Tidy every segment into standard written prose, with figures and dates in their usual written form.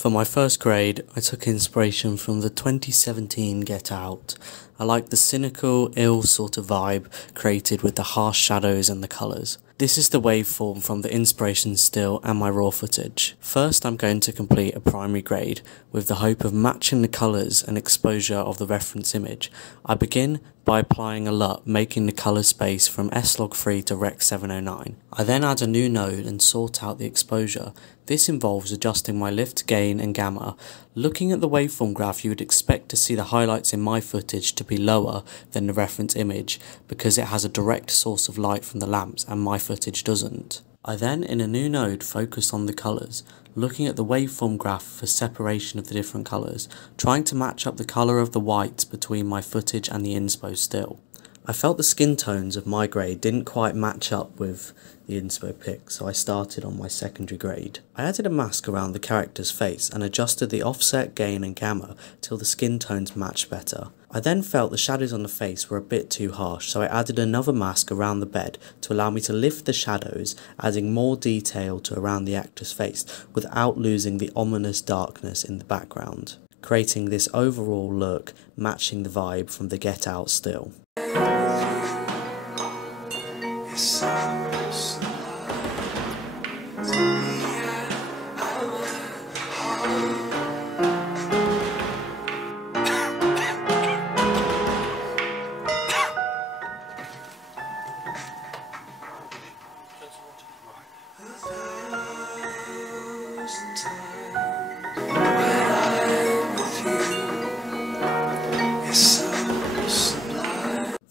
For my first grade, I took inspiration from the 2017 Get Out. I liked the cynical, ill sort of vibe created with the harsh shadows and the colours. This is the waveform from the inspiration still and my raw footage. First, I'm going to complete a primary grade with the hope of matching the colours and exposure of the reference image. I begin by applying a LUT, making the colour space from S-Log3 to Rec 709. I then add a new node and sort out the exposure. This involves adjusting my lift, gain and gamma. Looking at the waveform graph, you would expect to see the highlights in my footage to be lower than the reference image because it has a direct source of light from the lamps and my footage doesn't. I then, in a new node, focus on the colours, looking at the waveform graph for separation of the different colours, trying to match up the colour of the whites between my footage and the inspo still. I felt the skin tones of my grade didn't quite match up with the inspo pic, so I started on my secondary grade. I added a mask around the character's face and adjusted the offset, gain and gamma till the skin tones matched better. I then felt the shadows on the face were a bit too harsh, so I added another mask around the bed to allow me to lift the shadows, adding more detail to around the actor's face without losing the ominous darkness in the background, creating this overall look matching the vibe from the Get Out still.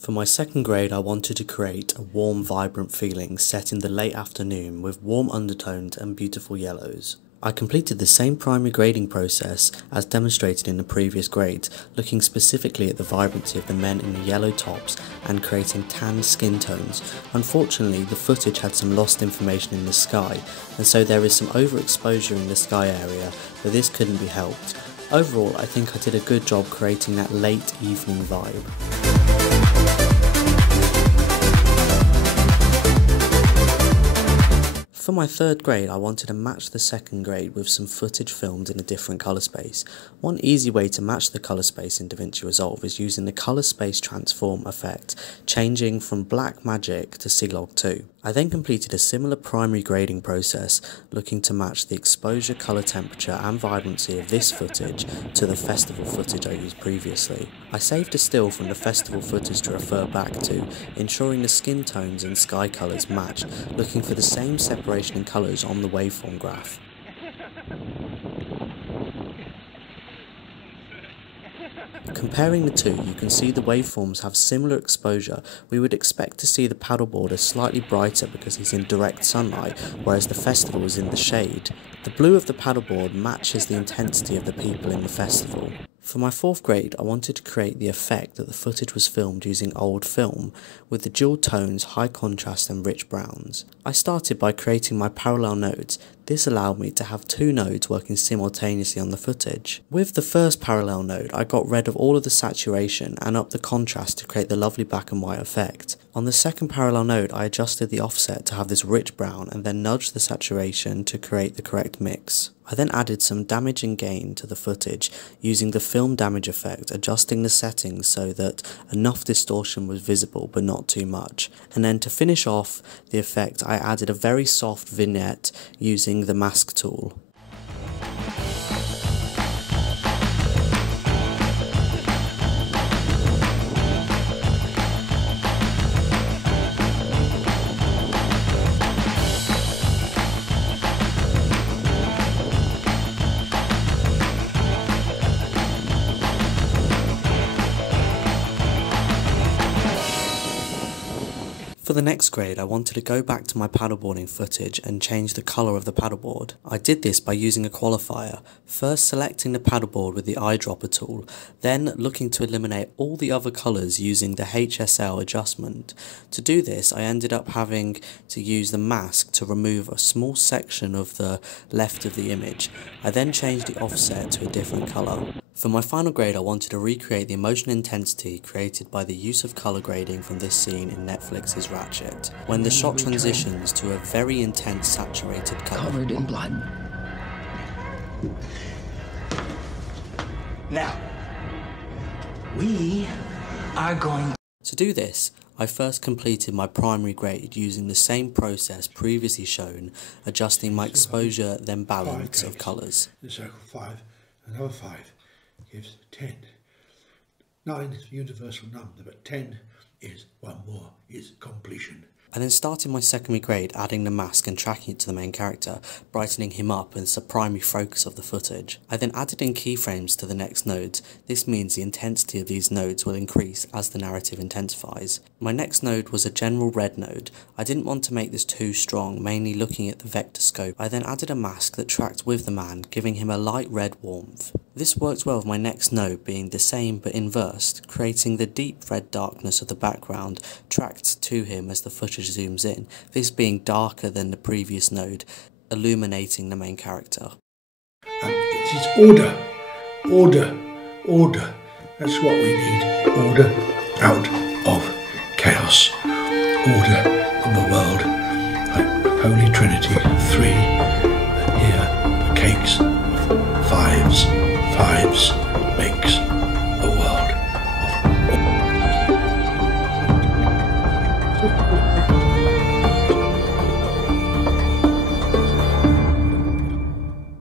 For my second grade, I wanted to create a warm, vibrant feeling set in the late afternoon with warm undertones and beautiful yellows. I completed the same primary grading process as demonstrated in the previous grades, looking specifically at the vibrancy of the men in the yellow tops and creating tan skin tones. Unfortunately, the footage had some lost information in the sky, and so there is some overexposure in the sky area, but this couldn't be helped. Overall, I think I did a good job creating that late evening vibe. For my third grade, I wanted to match the second grade with some footage filmed in a different colour space. One easy way to match the colour space in DaVinci Resolve is using the colour space transform effect, changing from black magic to C-Log2. I then completed a similar primary grading process, looking to match the exposure, colour temperature and vibrancy of this footage to the festival footage I used previously. I saved a still from the festival footage to refer back to, ensuring the skin tones and sky colours matched, looking for the same separation in colours on the waveform graph. Comparing the two, you can see the waveforms have similar exposure. We would expect to see the paddleboarder slightly brighter because he's in direct sunlight, whereas the festival is in the shade. The blue of the paddleboard matches the intensity of the people in the festival. For my fourth grade, I wanted to create the effect that the footage was filmed using old film, with the dual tones, high contrast and rich browns. I started by creating my parallel nodes. This allowed me to have two nodes working simultaneously on the footage. With the first parallel node, I got rid of all of the saturation and upped the contrast to create the lovely black and white effect. On the second parallel node, I adjusted the offset to have this rich brown and then nudged the saturation to create the correct mix. I then added some damage and gain to the footage using the film damage effect, adjusting the settings so that enough distortion was visible but not too much. And then to finish off the effect, I added a very soft vignette using the mask tool. For the next grade, I wanted to go back to my paddleboarding footage and change the colour of the paddleboard. I did this by using a qualifier, first selecting the paddleboard with the eyedropper tool, then looking to eliminate all the other colours using the HSL adjustment. To do this, I ended up having to use the mask to remove a small section of the left of the image. I then changed the offset to a different colour. For my final grade, I wanted to recreate the emotional intensity created by the use of colour grading from this scene in Netflix's Ratchet, when the shot transitions to a very intense saturated colour. Covered in blood. Now, we are going. To do this, I first completed my primary grade using the same process previously shown, adjusting my exposure then balance of colours. The circle 5, another 5 gives 10. 9 is a universal number, but 10 is one more, is completion. I then started my secondary grade adding the mask and tracking it to the main character, brightening him up as the primary focus of the footage. I then added in keyframes to the next nodes. This means the intensity of these nodes will increase as the narrative intensifies. My next node was a general red node. I didn't want to make this too strong, mainly looking at the vector scope. I then added a mask that tracked with the man, giving him a light red warmth. This worked well with my next node being the same but inversed, creating the deep red darkness of the background tracked to him as the footage zooms in, this being darker than the previous node, illuminating the main character. It is order, order, order. That's what we need. Order out of chaos. Order in the world. Like Holy Trinity, 3